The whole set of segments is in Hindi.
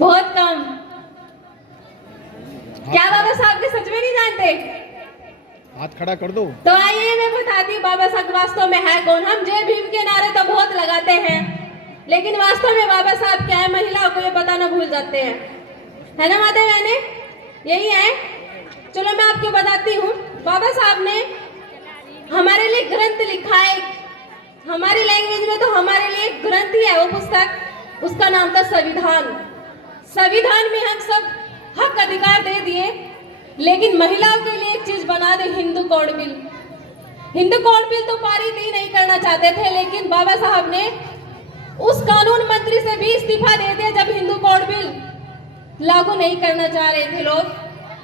बहुत कम। क्या बाबा साहब के सच में नहीं जानते? हाथ खड़ा कर दो। तो आइए मैं बताती हूँ बाबा साहब वास्तव में है कौन। हम जय भीम के नारे तो बहुत लगाते हैं, लेकिन वास्तव में बाबा साहब क्या है महिलाओं को ये बताना भूल जाते हैं, है ना माता बहने? यही है। चलो मैं आपको बताती हूँ। बाबा साहब ने हमारे लिए ग्रंथ लिखा है, हमारी लैंग्वेज में तो हमारे लिए एक ग्रंथ ही है वो पुस्तक, उसका नाम था संविधान। संविधान में हम सब हक अधिकार दे दिए, लेकिन महिलाओं के लिए एक चीज बना दे, Hindu Code Bill. Hindu Code Bill तो पारित ही नहीं करना चाहते थे, लेकिन बाबा साहब ने उस कानून मंत्री से भी इस्तीफा दे दिया जब हिंदू कोड बिल लागू नहीं करना चाह रहे थे लोग।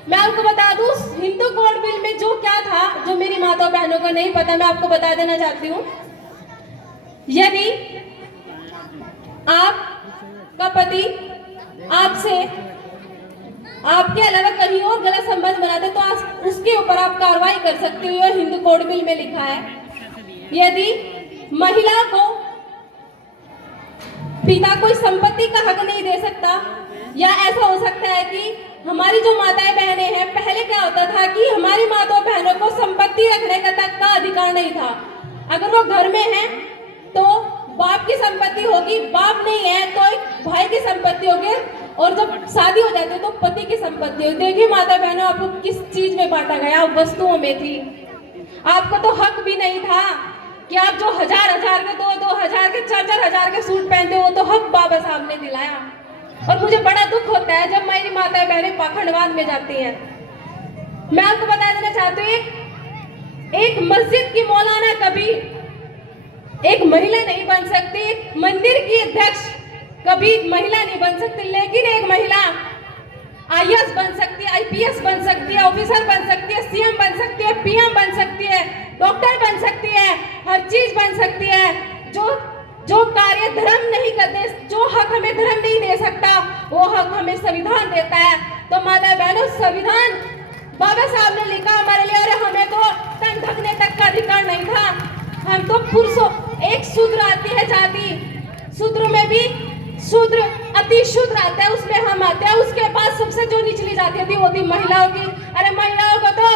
मैं आपको बता दूं हिंदू कोड बिल में जो क्या था, जो मेरी माता बहनों को नहीं पता, मैं आपको बता देना चाहती हूँ। यदि आपका पति आपसे आपके अलावा कहीं और गलत संबंध बनाते तो आप उसके ऊपर आप कार्रवाई कर सकते हो, हिंदू कोड बिल में लिखा है। यदि महिला को पिता कोई संपत्ति का हक नहीं दे सकता, या ऐसा हो सकता है कि हमारी जो माताएं बहनें हैं, पहले क्या होता था कि हमारी माताओं बहनों को संपत्ति रखने का तक का अधिकार नहीं था। अगर वो घर में है तो बाप की संपत्ति होगी, बाप नहीं है तो एक भाई की संपत्ति होगी, और जब शादी हो जाती है तो पति की संपत्ति होगी। देखिए माता बहनों, आपको किस चीज में बांटा गया? आप वस्तुओं में थी। आपको तो हक भी नहीं था कि आप जो हजार हजार के, दो हजार के, चार हजार के सूट पहनते हो, तो हक बाबा साहब ने दिलाया। और मुझे बड़ा दुख होता है जब मेरी माता बहनें पाखंडवाद में जाती हैं। मैं आपको बता देना चाहती हूँ, एक मस्जिद की मौलाना कभी एक महिला नहीं बन सकती, एक मंदिर की अध्यक्ष कभी महिला नहीं बन सकती, लेकिन एक महिला आईएएस बन सकती है, आईपीएस बन सकती है, ऑफिसर बन सकती है, सीएम बन सकती है, पीएम बन सकती है, डॉक्टर बन सकती है, हर चीज बन सकती है। जो कार्य धर्म नहीं करते, जो हक हमें धर्म नहीं दे सकता, वो हक हमें संविधान देता है। तो माता बहनों, संविधान बाबा साहब ने लिखा हमारे लिए, और हमें तो तन ढकने तक का अधिकार नहीं था। हम तो पुरुषों, एक शूद्र आती है जाति, शूद्र में भी शूद्र अति शूद्र आता है, उसमें हम आते हैं। उसके बाद सबसे जो निचली जाती थी वो थी महिलाओं की। अरे महिलाओं को तो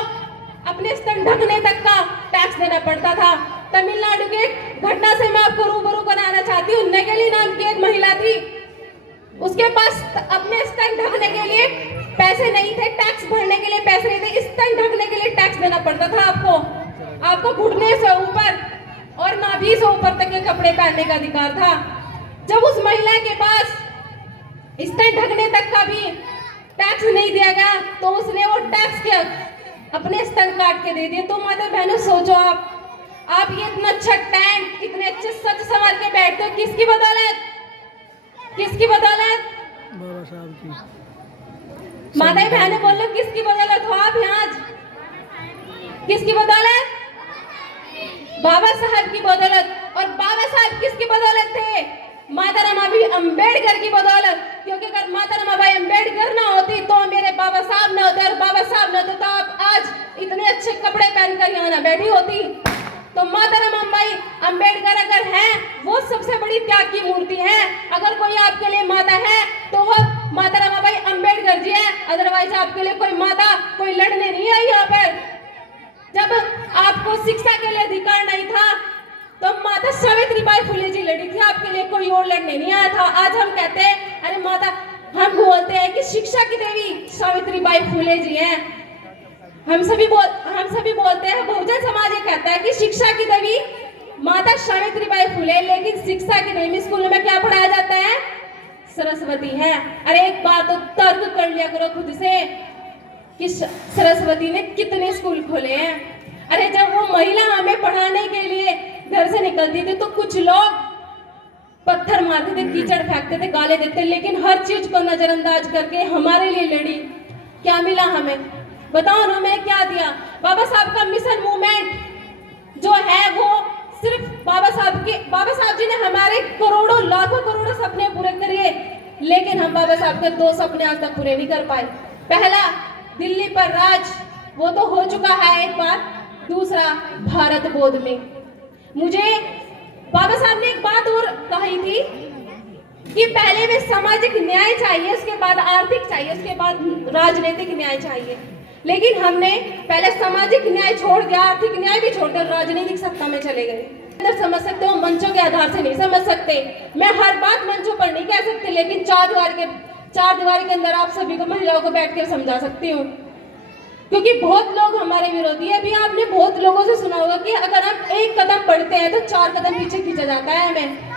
अपने स्तन ढकने तक का टैक्स देना पड़ता था। तमिलनाडु के घटना से मैं आपको रूबरू बनाना चाहती हूँ। नगेली नाम की एक महिला थी, उसके पास अपने स्तन ढकने के लिए पैसे नहीं थे, टैक्स भरने के लिए पैसे नहीं थे, स्तन ढकने के लिए टैक्स देना पड़ता था आपको घुटने से ऊपर और नाभि से ऊपर तक के कपड़े पहनने का अधिकार था। जब उस महिला के पास स्तन ढकने तक का भी टैक्स नहीं दिया गया, तो उसने वो टैक्स के अपने स्तन काट के दे दिए। तो माता बहनों सोचो, आप ये इतना अच्छा टैंक, इतने अच्छे सच संवार के बैठते हो, किसकी बदौलत? किसकी बदौलत? बाबा साहब की। माता बहनें बोलो, किसकी बदौलत हो आप यहाँ आज? किसकी बदौलत? बाबा साहब की बदौलत। और बाबा साहब किसकी बदौलत थे? माता रमाबाई अंबेडकर की बदौलत। क्योंकि अगर माता रमाबाई अंबेडकर ना होती तो मेरे बाबा साहब ना होते, और बाबा साहब ना होते तो आप आज इतने अच्छे कपड़े पहनकर यहाँ ना बैठी होती। तो माता रमाबाई अंबेडकर अगर है, वो सबसे बड़ी त्याग की मूर्ति है। अगर कोई आपके लिए माता है तो वो माता रमाबाई अंबेडकर जी है, अदरवाइज आपके लिए कोई माता कोई लड़ने नहीं आई यहाँ पर। जब आपको शिक्षा के लिए अधिकार नहीं था तो माता सावित्रीबाई फुले जी लड़ी थी, आपके लिए कोई और लड़ने नहीं आया था। आज हम कहते हैं, अरे माता, हम बोलते हैं कि शिक्षा की देवी सावित्रीबाई फुले जी हैं। हम सभी बोलते हैं, बहुजन समाज ये कहता है कि शिक्षा की देवी माता सावित्रीबाई फुले, लेकिन शिक्षा की देवी स्कूलों में क्या पढ़ाया जाता है? सरस्वती है। अरे एक बार तो तर्क कर लिया करो खुद से कि सरस्वती ने कितने स्कूल खोले हैं। अरे जब वो महिला हमें पढ़ाने के लिए घर से निकलती थी तो कुछ लोग पत्थर मारते थे, कीचड़ फेंकते थे, गाली देते, लेकिन हर चीज को नजरअंदाज करके हमारे लिए लड़ी। क्या मिला हमें? बताओ ना, हमें क्या दिया? बाबा साहब का मिशन मूवमेंट जो है वो सिर्फ बाबा साहब जी ने हमारे करोड़ों लाखों करोड़ों सपने पूरे किए, लेकिन हम बाबा साहब के 2 सपने आज तक पूरे नहीं कर पाए। पहला, दिल्ली पर राज, वो तो हो चुका है एक बार। दूसरा, भारत बोध में। मुझे बाबा साहब ने एक बात और कही थी कि पहले में सामाजिक न्याय चाहिए, उसके बाद आर्थिक चाहिए, उसके बाद राजनीतिक न्याय चाहिए। लेकिन हमने पहले सामाजिक न्याय छोड़ दिया, आर्थिक न्याय भी छोड़ दिया, राजनीतिक सत्ता में चले गए। अंदर समझ सकते हो, मंचों के आधार से नहीं समझ सकते। मैं हर बात मंचों पर नहीं कह सकती, लेकिन चार दीवारी के अंदर आप सभी को, महिलाओं को बैठ कर समझा सकती हूँ, क्योंकि बहुत लोग हमारे विरोधी है। अभी आपने बहुत लोगों से सुना होगा कि अगर हम एक कदम बढ़ते हैं तो 4 कदम पीछे खींचा जाता है हमें।